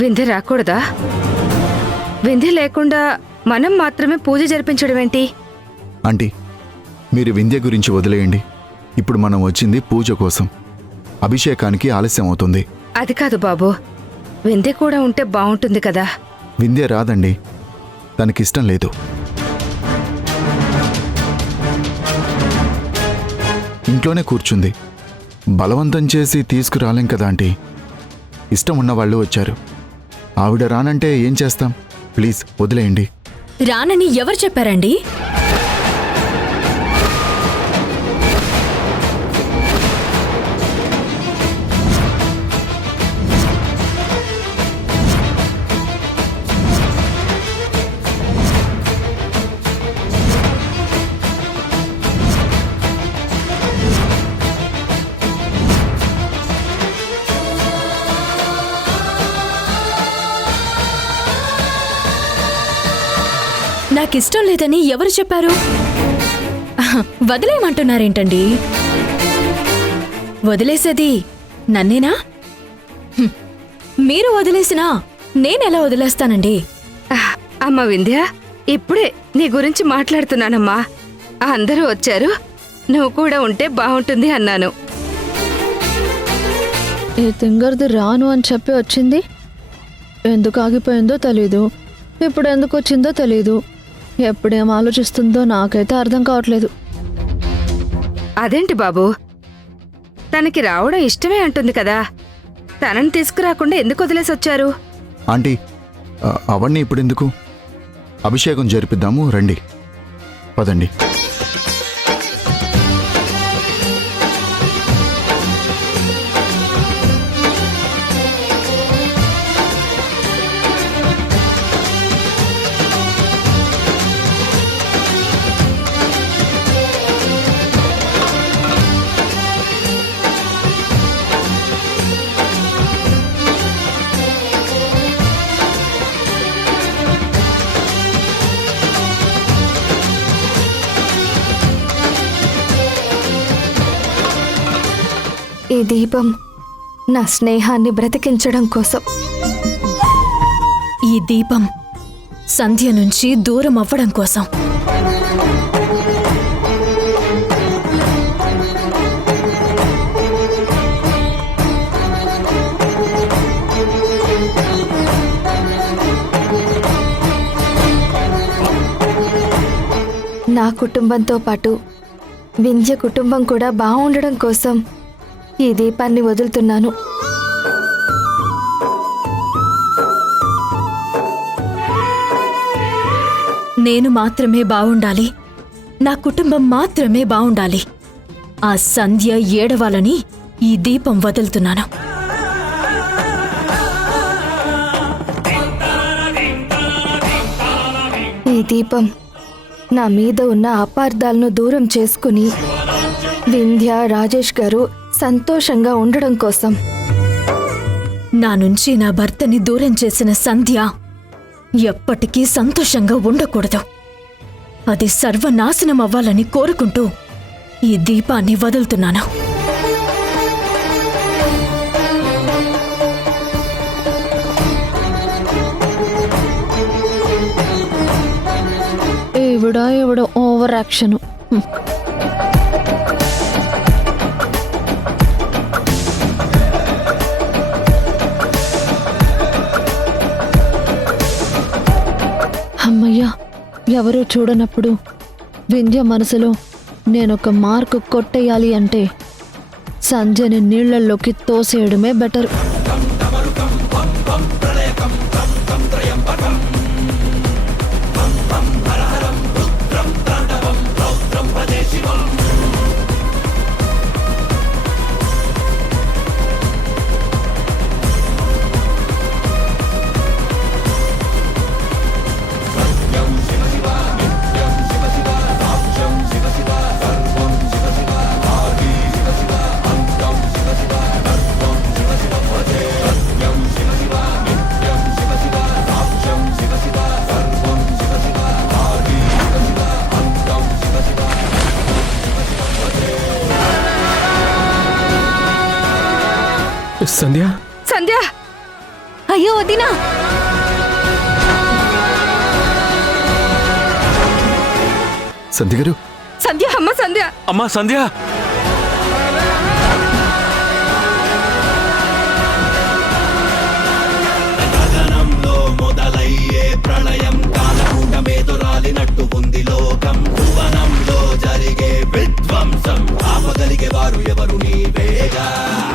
వింధ్య రాకూడదా? వింధ్య లేకుండా మనం మాత్రమే పూజ జరిపించడం ఏంటి? ఆంటీ, మీరు వింధ్య గురించి వదిలేయండి. ఇప్పుడు మనం వచ్చింది పూజ కోసం. అభిషేకానికి ఆలస్యం అవుతుంది. అది కాదు బాబు, వింధ్య కూడా ఉంటే బాగుంటుంది కదా. వింధ్య రాదండి, తనకిష్టం లేదు. ఇంట్లోనే కూర్చుంది. బలవంతం చేసి తీసుకురాలేం కదా ఆంటీ. ఇష్టం ఉన్నవాళ్ళు వచ్చారు. ఆవిడ రానంటే ఏం చేస్తాం? ప్లీజ్ వదిలేయండి. రానని ఎవరు చెప్పారండి? నాకిష్టం లేదని ఎవరు చెప్పారు? వదిలేయమంటున్నారేంటండి? వదిలేసేది నన్నేనా? మీరు వదిలేసినా నేనెలా వదిలేస్తానండి? అమ్మ వింధ్య, ఇప్పుడే నీ గురించి మాట్లాడుతున్నానమ్మా. అందరూ వచ్చారు, నువ్వు కూడా ఉంటే బాగుంటుంది అన్నాను. ఈ తింగర్ది రాను అని చెప్పి వచ్చింది. ఎందుకు ఆగిపోయిందో తెలీదు, ఇప్పుడు ఎందుకు వచ్చిందో తెలీదు. ఎప్పుడేం ఆలోచిస్తుందో నాకైతే అర్థం కావట్లేదు. అదేంటి బాబు, తనకి రావడం ఇష్టమే అంటుంది కదా. తనని తీసుకురాకుండా ఎందుకు వదిలేసి వచ్చారు? ఆంటీ, అవన్నీ ఇప్పుడెందుకు? అభిషేకం జరిపిద్దాము, రండి. పదండి. ఈ దీపం నా స్నేహాన్ని బ్రతికించడం కోసం. ఈ దీపం సంధ్య నుంచి దూరం అవ్వడం కోసం. నా కుటుంబంతో పాటు వింధ్య కుటుంబం కూడా బాగుండడం కోసం ఈ దీపాన్ని వదులుతున్నాను. నేను మాత్రమే బావుండాలి, నా కుటుంబం మాత్రమే బావుండాలి. ఆ సంధ్య ఏడవాలని ఈ దీపం వదులుతున్నాను. ఈ దీపం నా మీద ఉన్న అపార్థాలను దూరం చేసుకుని వింధ్య, రాజేష్ గారు సంతోషంగా ఉండడం కోసం. నా నుంచి నా భర్తని దూరం చేసిన సంధ్య ఎప్పటికీ సంతోషంగా ఉండకూడదు. అది సర్వనాశనం అవ్వాలని కోరుకుంటూ ఈ దీపాన్ని వదులుతున్నాను. ఎవడో ఓవర్ యాక్షను. అమ్మయ్యా, ఎవరూ చూడనప్పుడు వింధ్య మనసులో నేనొక మార్కు కొట్టేయాలి అంటే సంధ్యని నీళ్లలోకి తోసేయడమే బెటర్. సంధ్య, సంధ్య, అయ్యో వదినా. సంధ్య గారు, సంధ్య, అమ్మ సంధ్య. అమ్మా సంధ్య, మొదలయ్యే ప్రళయం కాలకుండమేదురాలినట్టు ఉంది లోకం. భువనంలో జరిగే విధ్వంసం ఆపగలిగే వారు ఎవరు నీవేగా.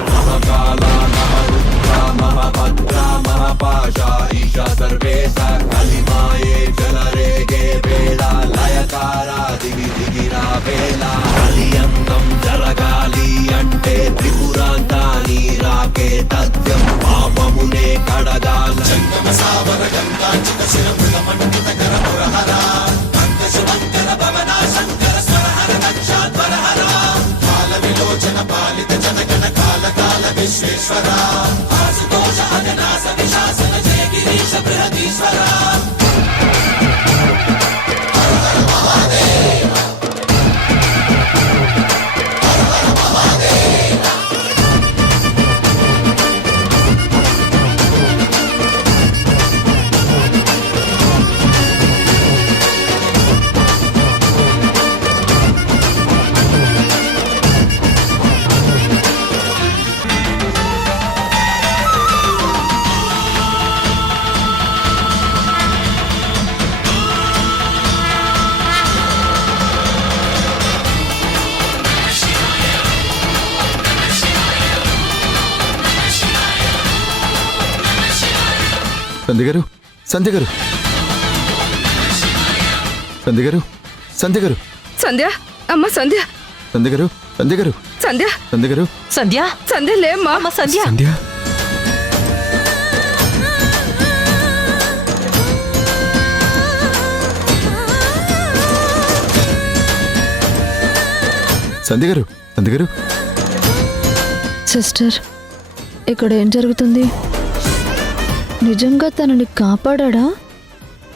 మహకాల మహరుద్ర మహభద్ర మహపాశ ఈశ సర్వేశ కలిమాయే జలరేగే వేళ లయకారా దిగి దిగిరా వేళ. కలియంగం జరగాలి అంటే త్రిపురాంతాని రాకే తథ్యం పాపమునే కడగాల. సంధ్య గారు, సంధ్య గారు, సంధ్య గారు, సంధ్య గారు, సంధ్య, అమ్మ సంధ్య. సంధ్య గారు, సంధ్య గారు, సంధ్య, సంధ్య గారు. సంధ్య, సంధ్య లేమ్మా. అమ్మ సంధ్య. సంధ్య, సంధ్య గారు, సంధ్య గారు. సిస్టర్, ఇక్కడ ఏం జరుగుతుంది? నిజంగా తనని కాపాడా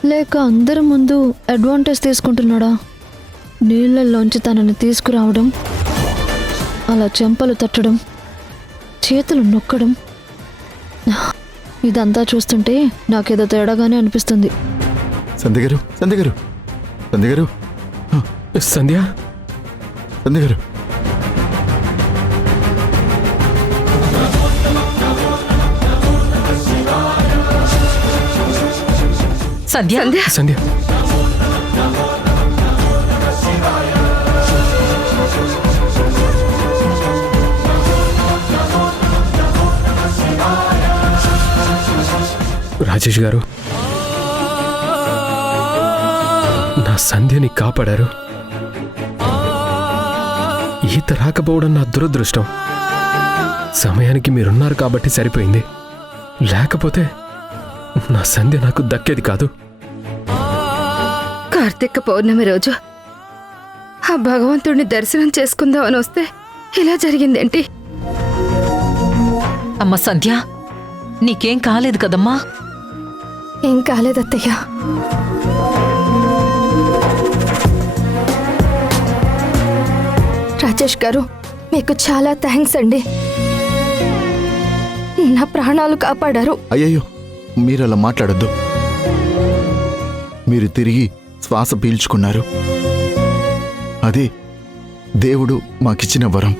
లేక అందరి ముందు అడ్వాంటేజ్ తీసుకుంటున్నాడా? నీళ్ళల్లోంచి తనని తీసుకురావడం, అలా చెంపలు తట్టడం, చేతులు నొక్కడం, ఇదంతా చూస్తుంటే నాకేదో తేడాగానే అనిపిస్తుంది. సంధ్య గారు, సంధ్య గారు, సంధ్య గారు, సంధ్య, సంధ్య గారు. సంధ్య, సంధ్య, సంధ్య. రాజేష్ గారు, నా సంధ్యని కాపాడారు. ఈత రాకపోవడం నా దురదృష్టం. సమయానికి మీరున్నారు కాబట్టి సరిపోయింది. లేకపోతే నా సంధ్య నాకు దక్కేది కాదు. కార్తీక పౌర్ణమి రోజు ఆ భగవంతుడిని దర్శనం చేసుకుందామని వస్తే ఇలా జరిగిందేంటి? అమ్మ సంధ్య, నీకేం కాలేదు కదమ్మా? ఏం కాలేదత్తయ్య. రాజేష్ గారు, మీకు చాలా థ్యాంక్స్ అండి. నా ప్రాణాలు కాపాడారు. అయ్యయ్యో, మీరు అలా మాట్లాడొద్దు. మీరు తిరిగి శ్వాస పీల్చుకున్నారు. అదే దేవుడు మాకిచ్చిన వరం.